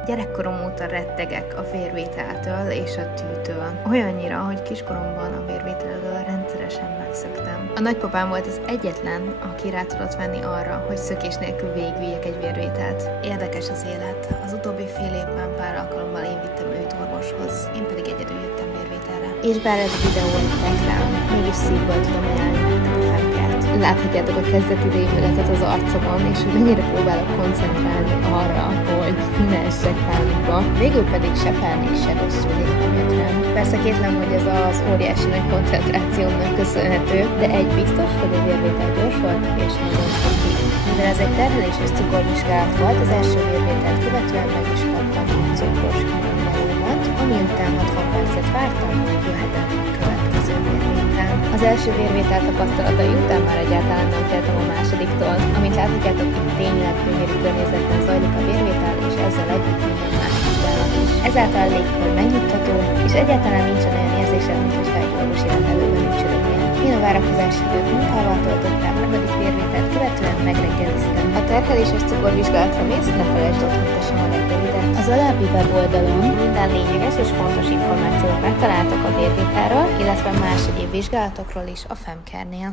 Gyerekkorom óta rettegek a vérvételtől és a tűtől. Olyannyira, hogy kiskoromban a vérvételről rendszeresen megszöktem. A nagypapám volt az egyetlen, aki rá tudott venni arra, hogy szökés nélkül végigvigyek egy vérvételt. Érdekes az élet. Az utóbbi fél évben pár alkalommal én vittem őt orvoshoz, én pedig egyedül jöttem vérvételre. És bár ez videó egy reklám, mégis szívből tudom ajánlani nektek a Femkert. Láthatjátok a kezdeti rémületet az arcomon, és hogy mennyire próbálok koncentrálni arra, hogy ne essek pánikba. Végül pedig se pánik, se rosszul nem jött rám. Persze kétlem, hogy ez az óriási nagy koncentrációmnak köszönhető, de egy biztos, hogy a vérvétel gyors volt és nagyon profi. Mivel ez egy terheléses cukorvizsgálat volt, az első vérvételt követően meg is kaptam a cukros kínálómat, ami után 60 percet vártam, hogy jöhetem a következő vérvétel. Az első vérvétel tapasztalatai után már egyáltalán nem féltem a másodiktól. Amint láthatjátok, itt tényleg gyönyörű környezetben zajlik a vérvétel, és ezzel együtt minden más vizsgálat is. Ezáltal a légkör megnyugtató, és egyáltalán nincsen olyan érzésed, mintha egy orvosi rendelőben ücsörögnél. Én a várakozási időt munkával töltöttem, harmadik vérvételt követően megreggeliztem. A terheléses cukorvizsgálatra mész, ne felejtsd otthon te sem a reggelidet. Az alábbi weboldalon minden lényeges és fontos információt megtaláltok a vérvételről, illetve más egyéb vizsgálatokról is a Femkernél.